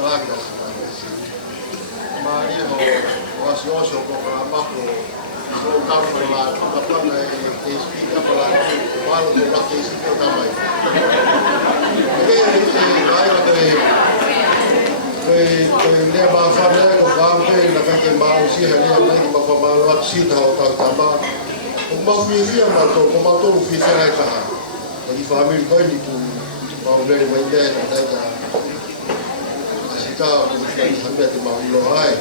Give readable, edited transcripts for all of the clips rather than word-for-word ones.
talaki da Sesimani. Maria ho wasioso ko para mako so tapu la tapana e speak para malo de la que se queda mai. Le ba fa le ko ba me la ka ma si ha le mai ma fa ma lo si ta o ta ba. O ma fi ria ma to ko ma to fi se ai ka. Di famiglia poi di tu ma un bel mai bene dai da asita di sampai di mau lo hai.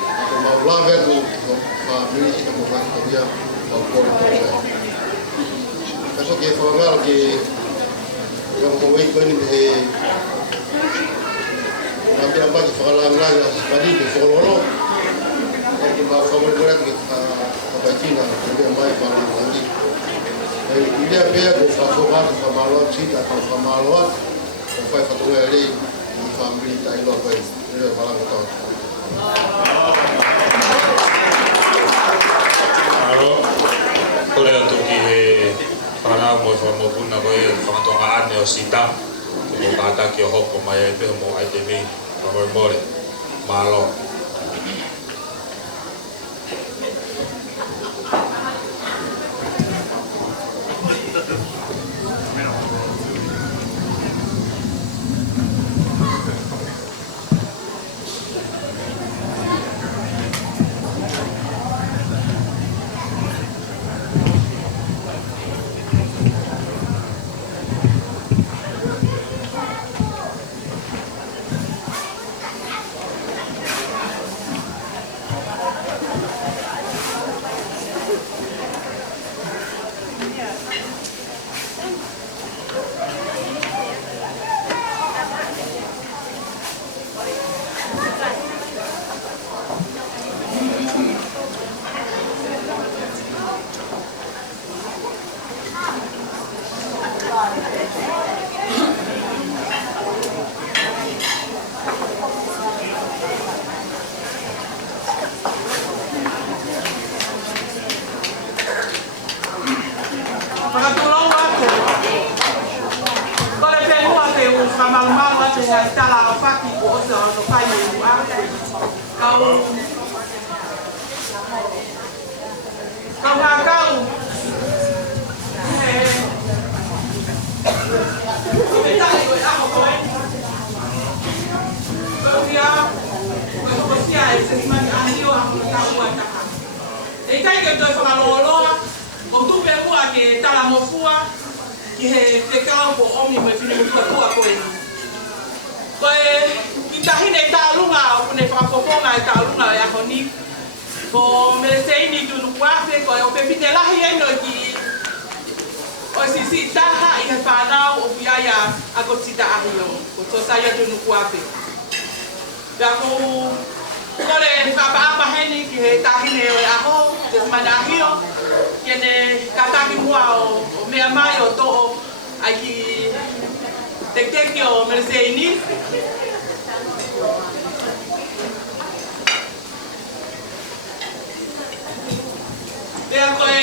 Atau mau laga tu famiglia si mau kan dia mau ko ko. Kaso ke fa ke yang mau ikut ini nanti apa di falang lagi tadi di Tauolunga yang mau kamu berat kita ke China dia mai falang lagi dia pega com favorado famalot sita com famalot com fai fatura ali di famiglia dai lo poi dia falang to Halo oleh untuk di para mo formo kuna ko to aan yo sita ko bata ki ho ko mai pe mo ai te mi por more malo Sesimani Ahio e kai ke toi whakaloloa o tupe hua ke tala mofua ki he te kao po omi me whine mutua tua koe ni. Koe ki tahine Tauolunga o kune whakapoponga e Tauolunga e aho ni ko Meleseini Tuinukuafe koe o pepine lahi eno ki o sisi taha i he whanau o piaya a kotita Ahio ko tosaya Tuinukuafe. Pea ko kore whapaapa heni ki he tahine o e aho, Sesimani Ahio, kene kataki mua o mea mai o to'o ai ki te keki o Meleseini. Pea koe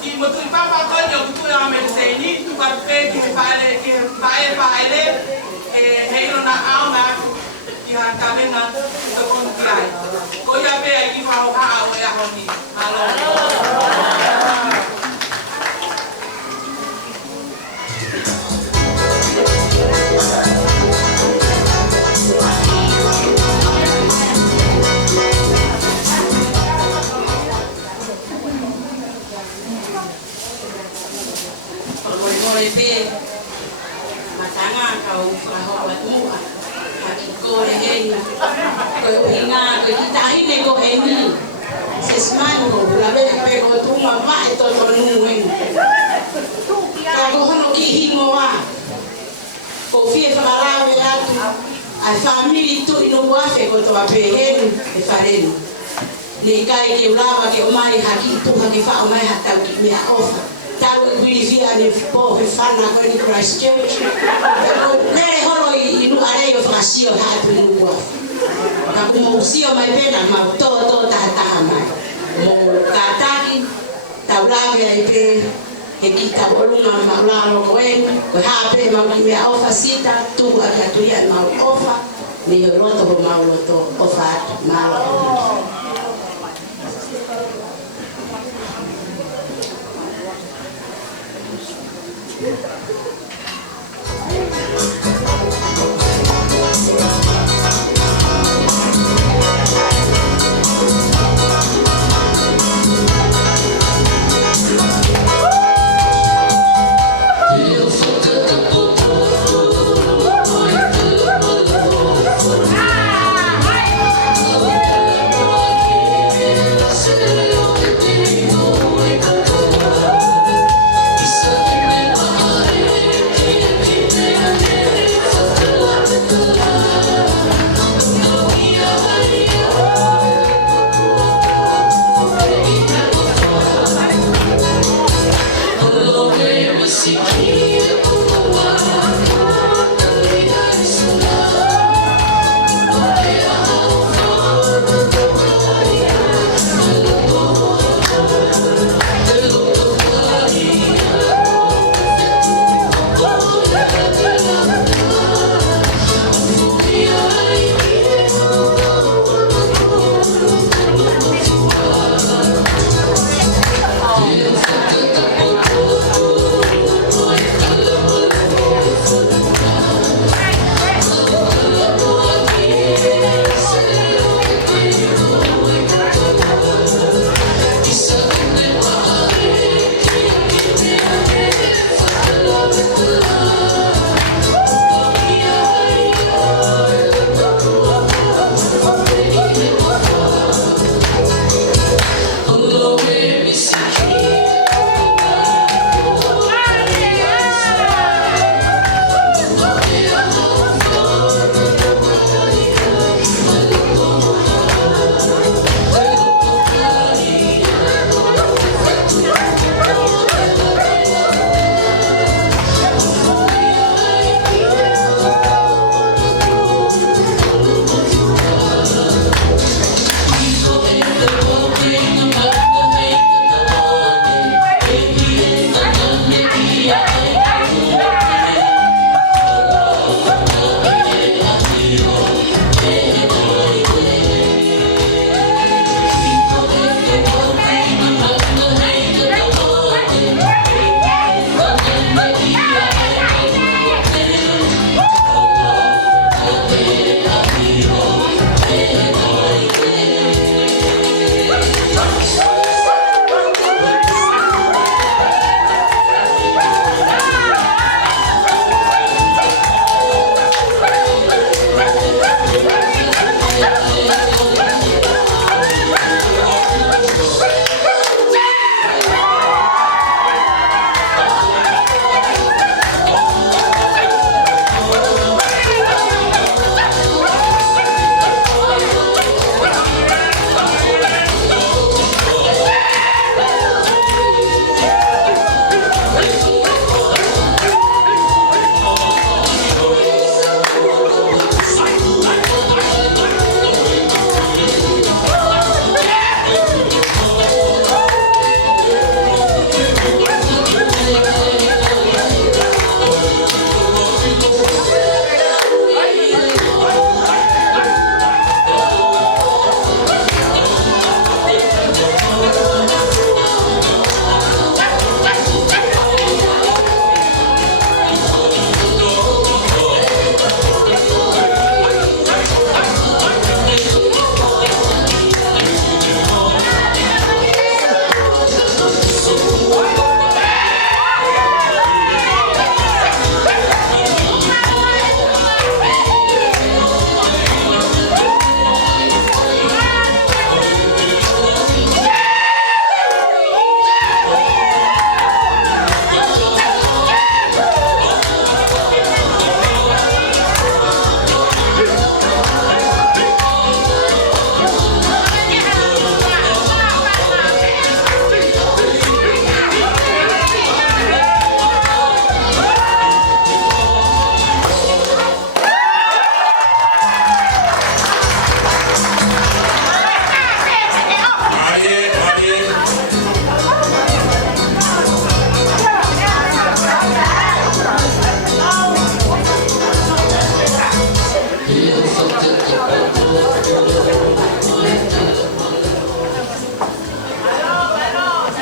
ki motu i papa koni o kutu o Meleseini, tukape ki he whaele e heiro na auna ha kamena ko kontai ko ya be ai ki fa o ha o ya honi Oi be matanga kau fa ho wa mua ko hei ko inga ko tahine ko hei Sesimani ko la be pe ko tuma mai to to nuwe ka ko hono ki hingoa ko fie famarawe atu ai family Tuinukuafe ko to ape henu e farenu le kai ke ulava ke mai haki tu haki fa mai hata ki me ofa tawe bilivia ne po he fana ko ni Christchurch nere holo inu areyo fasio hatu Tuinukuafe na kumusio mai pena ma to ta mai mo kataki taulave ai pe he ki Tauolunga maulalo koen ko hape mau ki me ofa sita tu aka tuia mau ofa ni roto ko mau loto ofa malo